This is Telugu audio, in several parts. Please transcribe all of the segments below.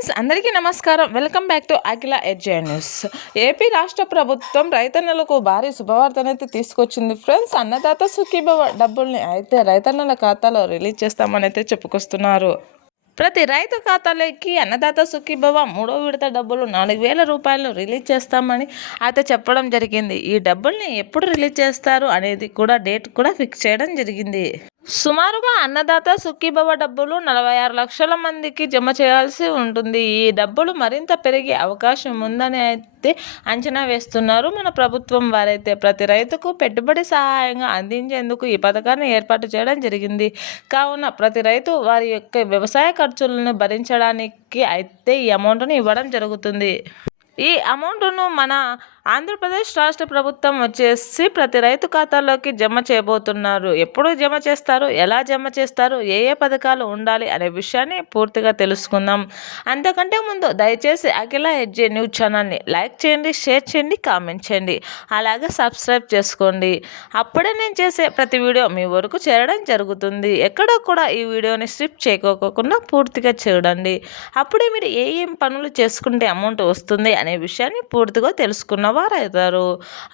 ఫ్రెండ్స్ అందరికీ నమస్కారం. Welcome back to Akhila edge news. AP రాష్ట్ర ప్రభుత్వం రైతన్నలకు భారీ శుభవార్తనైతే తీసుకొచ్చింది ఫ్రెండ్స్. అన్నదాత సుఖీభవ డబ్బుల్ని అయితే రైతన్నల ఖాతాలో రిలీజ్ చేస్తామని అయితే చెప్పుకొస్తున్నారు. ప్రతి రైతు ఖాతాలోకి అన్నదాత సుఖీభవ 3వ విడత డబ్బులు 4,000 రూపాయలను రిలీజ్ చేస్తామని అయితే చెప్పడం జరిగింది. ఈ డబ్బుల్ని ఎప్పుడు రిలీజ్ చేస్తారు అనేది కూడా డేట్ కూడా ఫిక్స్ చేయడం జరిగింది. సుమారుగా అన్నదాత సుఖీభవ డబ్బులు 46 లక్షల మందికి జమ చేయాల్సి ఉంటుంది. ఈ డబ్బులు మరింత పెరిగే అవకాశం ఉందని అయితే అంచనా వేస్తున్నారు మన ప్రభుత్వం వారైతే. ప్రతి రైతుకు పెట్టుబడి సహాయంగా అందించేందుకు ఈ పథకాన్ని ఏర్పాటు చేయడం జరిగింది. కావున ప్రతి రైతు వారి యొక్క వ్యవసాయ ఖర్చులను భరించడానికి అయితే ఈ అమౌంట్ను ఇవ్వడం జరుగుతుంది. ఈ అమౌంట్ను మన ఆంధ్రప్రదేశ్ రాష్ట్ర ప్రభుత్వం వచ్చేసి ప్రతి రైతు ఖాతాలోకి జమ చేయబోతున్నారు. ఎప్పుడు జమ చేస్తారు, ఎలా జమ చేస్తారు, ఏ ఏ పథకాలు ఉండాలి అనే విషయాన్ని పూర్తిగా తెలుసుకుందాం. అంతకంటే ముందు దయచేసి అఖిల ఎడ్జే న్యూస్ ఛానల్ని లైక్ చేయండి, షేర్ చేయండి, కామెంట్ చేయండి, అలాగే సబ్స్క్రైబ్ చేసుకోండి. అప్పుడే నేను చేసే ప్రతి వీడియో మీ వరకు చేరడం జరుగుతుంది. ఎక్కడో కూడా ఈ వీడియోని స్కిప్ చేయకోకుండా పూర్తిగా చూడండి. అప్పుడే మీరు ఏం పనులు చేసుకుంటే అమౌంట్ వస్తుంది అనే విషయాన్ని పూర్తిగా తెలుసుకున్న వారవుతారు.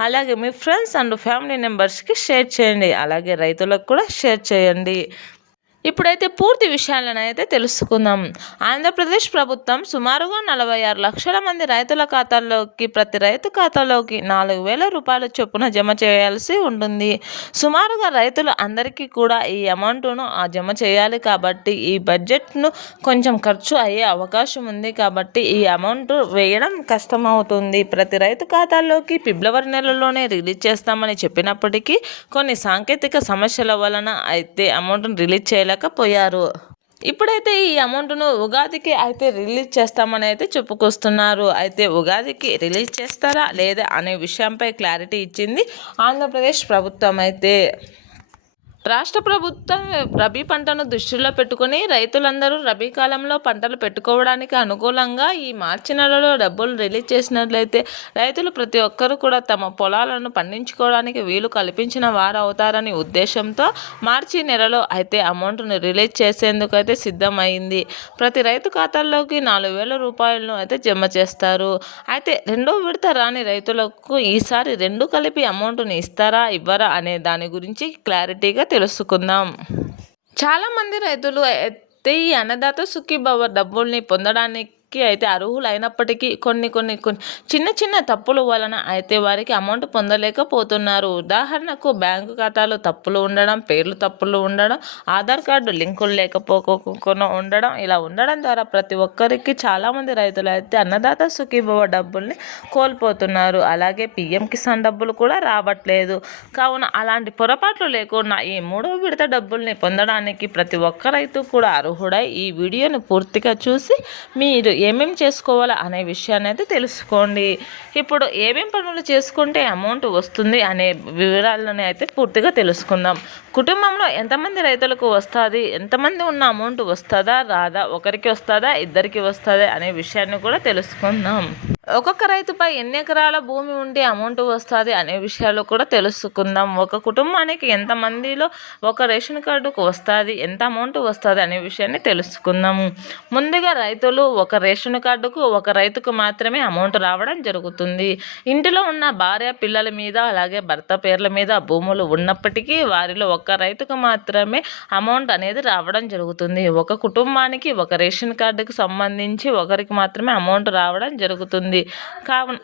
అలాగే మీ ఫ్రెండ్స్ అండ్ ఫ్యామిలీ మెంబర్స్కి షేర్ చేయండి, అలాగే రైతులకు కూడా షేర్ చేయండి. ఇప్పుడైతే పూర్తి విషయాలను అయితే తెలుసుకుందాం. ఆంధ్రప్రదేశ్ ప్రభుత్వం సుమారుగా 46 లక్షల మంది రైతుల ఖాతాల్లోకి ప్రతి రైతు ఖాతాలోకి 4,000 రూపాయల చొప్పున జమ చేయాల్సి ఉంటుంది. సుమారుగా రైతులు అందరికీ కూడా ఈ అమౌంట్ను జమ చేయాలి కాబట్టి ఈ బడ్జెట్ను కొంచెం ఖర్చు అయ్యే అవకాశం ఉంది కాబట్టి ఈ అమౌంట్ వేయడం కష్టమవుతుంది. ప్రతి రైతు ఖాతాల్లోకి ఫిబ్రవరి నెలలోనే రిలీజ్ చేస్తామని చెప్పినప్పటికీ కొన్ని సాంకేతిక సమస్యల వలన అయితే అమౌంట్ను రిలీజ్ చేయలేకపోయారు. ఇప్పుడైతే ఈ అమౌంట్ను ఉగాదికి అయితే రిలీజ్ చేస్తామని అయితే చెప్పుకొస్తున్నారు. అయితే ఉగాదికి రిలీజ్ చేస్తారా లేదా అనే విషయంపై క్లారిటీ ఇచ్చింది ఆంధ్రప్రదేశ్ ప్రభుత్వం అయితే. రాష్ట్ర ప్రభుత్వం రబీ పంటను దృష్టిలో పెట్టుకుని రైతులందరూ రబీ కాలంలో పంటలు పెట్టుకోవడానికి అనుకూలంగా ఈ మార్చి నెలలో డబ్బులు రిలీజ్ చేసినట్లయితే రైతులు ప్రతి ఒక్కరూ కూడా తమ పొలాలను పండించుకోవడానికి వీలు కల్పించిన వారు అవుతారని ఉద్దేశంతో మార్చి నెలలో అయితే అమౌంట్ను రిలీజ్ చేసేందుకు అయితే సిద్ధమైంది. ప్రతి రైతు ఖాతాల్లోకి 4,000 రూపాయలను అయితే జమ చేస్తారు. అయితే రెండో విడత రాని రైతులకు ఈసారి రెండు కలిపి అమౌంట్ను ఇస్తారా ఇవ్వరా అనే దాని గురించి క్లారిటీగా తెలుసుకుందాం. చాలా మంది రైతులు అయితే ఈ అన్నదాత సుఖీభవ డబ్బుల్ని పొందడానికి అయితే అర్హులైనప్పటికీ కొన్ని చిన్న చిన్న తప్పుల వలన అయితే వారికి అమౌంట్ పొందలేకపోతున్నారు. ఉదాహరణకు బ్యాంకు ఖాతాలో తప్పులు ఉండడం, పేర్లు తప్పులు ఉండడం, ఆధార్ కార్డు లింకులు లేకపోకుండా ఉండడం, ఇలా ఉండడం ద్వారా ప్రతి ఒక్కరికి చాలామంది రైతులు అయితే అన్నదాత సుఖీభవ డబ్బుల్ని కోల్పోతున్నారు. అలాగే పిఎం కిసాన్ డబ్బులు కూడా రావట్లేదు. కావున అలాంటి పొరపాట్లు లేకుండా ఈ 3వ విడత డబ్బుల్ని పొందడానికి ప్రతి ఒక్క రైతు కూడా అర్హుడై ఈ వీడియోని పూర్తిగా చూసి మీరు ఏమేమి చేసుకోవాలా అనే విషయాన్ని అయితే తెలుసుకోండి. ఇప్పుడు ఏమేమి పనులు చేసుకుంటే అమౌంట్ వస్తుంది అనే వివరాలను అయితే పూర్తిగా తెలుసుకుందాం. కుటుంబంలో ఎంతమంది రైతులకు వస్తుంది, ఎంతమంది ఉన్న అమౌంట్ వస్తుందా రాదా, ఒకరికి వస్తుందా ఇద్దరికి వస్తుందా అనే విషయాన్ని కూడా తెలుసుకుందాం. ఒక్కొక్క రైతుపై ఎన్ని ఎకరాల భూమి ఉంటే అమౌంట్ వస్తుంది అనే విషయాలు కూడా తెలుసుకుందాం. ఒక కుటుంబానికి ఎంతమందిలో ఒక రేషన్ కార్డుకు వస్తుంది, ఎంత అమౌంట్ వస్తుంది అనే విషయాన్ని తెలుసుకుందాము. ముందుగా రైతులు ఒక రేషన్ కార్డుకు ఒక రైతుకు మాత్రమే అమౌంట్ రావడం జరుగుతుంది. ఇంటిలో ఉన్న భార్య పిల్లల మీద అలాగే భర్త పేర్ల మీద భూములు ఉన్నప్పటికీ వారిలో ఒక రైతుకు మాత్రమే అమౌంట్ అనేది రావడం జరుగుతుంది. ఒక కుటుంబానికి ఒక రేషన్ కార్డుకు సంబంధించి ఒకరికి మాత్రమే అమౌంట్ రావడం జరుగుతుంది. కావున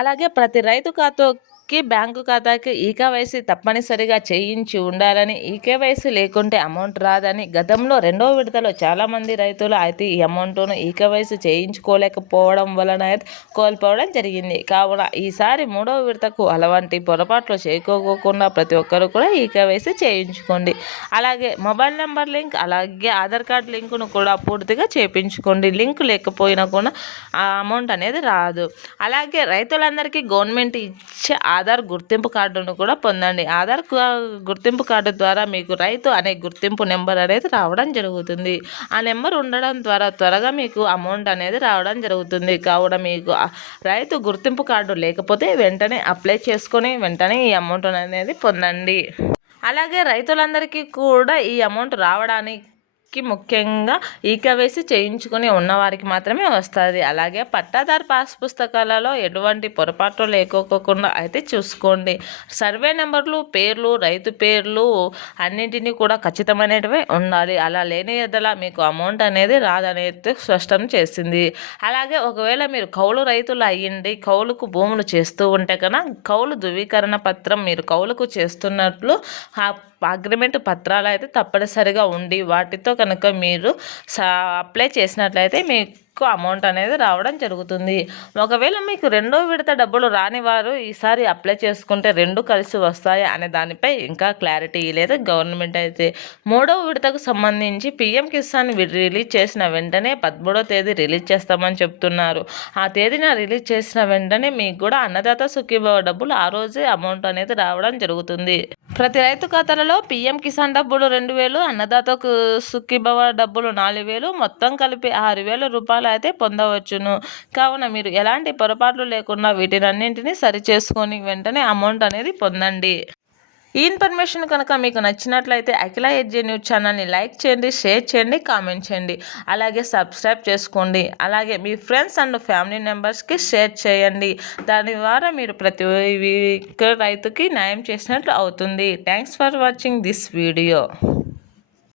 అలాగే ప్రతి రైతు ఖాతాకి బ్యాంకు ఖాతాకి ఈకేవైసీ తప్పనిసరిగా చేయించి ఉండాలని, ఈకేవైసీ లేకుంటే అమౌంట్ రాదని గతంలో రెండో విడతలో చాలామంది రైతులు అయితే ఈ అమౌంట్ను ఈకేవైసీ చేయించుకోలేకపోవడం వలన అయితే కోల్పోవడం జరిగింది. కావున ఈసారి 3వ విడతకు అలాంటి పొరపాట్లు చేయకోకుండా ప్రతి ఒక్కరు కూడా ఈకేవైసీ చేయించుకోండి. అలాగే మొబైల్ నెంబర్ లింక్ అలాగే ఆధార్ కార్డు లింకును కూడా పూర్తిగా చేయించుకోండి. లింక్ లేకపోయినా కూడా ఆ అమౌంట్ అనేది రాదు. అలాగే రైతులందరికీ గవర్నమెంట్ ఇచ్చే ఆధార్ గుర్తింపు కార్డును కూడా పొందండి. ఆధార్ గుర్తింపు కార్డు ద్వారా మీకు రైతు అనే గుర్తింపు నెంబర్ అనేది రావడం జరుగుతుంది. ఆ నెంబర్ ఉండడం ద్వారా త్వరగా మీకు అమౌంట్ అనేది రావడం జరుగుతుంది. కావున మీకు రైతు గుర్తింపు కార్డు లేకపోతే వెంటనే అప్లై చేసుకొని వెంటనే ఈ అమౌంట్ అనేది పొందండి. అలాగే రైతులందరికీ కూడా ఈ అమౌంట్ రావడానికి వారికి ముఖ్యంగా ఈకేవైసీ చేయించుకుని ఉన్నవారికి మాత్రమే వస్తుంది. అలాగే పట్టాదారు పాస్ పుస్తకాలలో ఎటువంటి పొరపాట్లు లేకోకుండా అయితే చూసుకోండి. సర్వే నెంబర్లు, పేర్లు, రైతు పేర్లు అన్నింటినీ కూడా ఖచ్చితమైనటివే ఉండాలి. అలా లేని ఎడల మీకు అమౌంట్ అనేది రాదనేది స్పష్టం చేసింది. అలాగే ఒకవేళ మీరు కౌలు రైతులు అయ్యిండి, కౌలుకు భూములు చేస్తూ ఉంటే కనుక కౌలు ధృవీకరణ పత్రం మీరు కౌలుకు చేస్తున్నట్లు అగ్రిమెంట్ పత్రాలు అయితే తప్పనిసరిగా ఉండి వాటితో కనుక మీరు అప్లై చేసినట్లయితే మీకు అమౌంట్ అనేది రావడం జరుగుతుంది. ఒకవేళ మీకు రెండో విడత డబ్బులు రాని వారు ఈసారి అప్లై చేసుకుంటే రెండు కలిసి వస్తాయి అనే దానిపై ఇంకా క్లారిటీ లేదు గవర్నమెంట్ అయితే. మూడవ విడతకు సంబంధించి పీఎం కిసాన్ రిలీజ్ చేసిన వెంటనే 13వ తేదీ రిలీజ్ చేస్తామని చెప్తున్నారు. ఆ తేదీన రిలీజ్ చేసిన వెంటనే మీకు కూడా అన్నదాత సుఖీభవ డబ్బులు ఆ రోజే అమౌంట్ అనేది రావడం జరుగుతుంది. ప్రతి రైతు ఖాతాలలో పీఎం కిసాన్ డబ్బులు 2,000, అన్నదాతకు సుఖీభవ డబ్బులు 4,000, మొత్తం కలిపి 6,000 రూపాయలు అయితే పొందవచ్చును. కావున మీరు ఎలాంటి పొరపాట్లు లేకుండా వీటినన్నింటినీ సరిచేసుకొని వెంటనే అమౌంట్ అనేది పొందండి. ఈ ఇన్ఫర్మేషన్ కనుక మీకు నచ్చినట్లయితే అఖిల ఎడ్జే న్యూస్ ఛానల్ని లైక్ చేయండి, షేర్ చేయండి, కామెంట్ చేయండి. అలాగే సబ్స్క్రైబ్ చేసుకోండి. అలాగే మీ ఫ్రెండ్స్ అండ్ ఫ్యామిలీ మెంబర్స్కి షేర్ చేయండి. దాని ద్వారా మీరు ప్రతి రైతుకి న్యాయం చేసినట్లు అవుతుంది. Thanks for watching this video.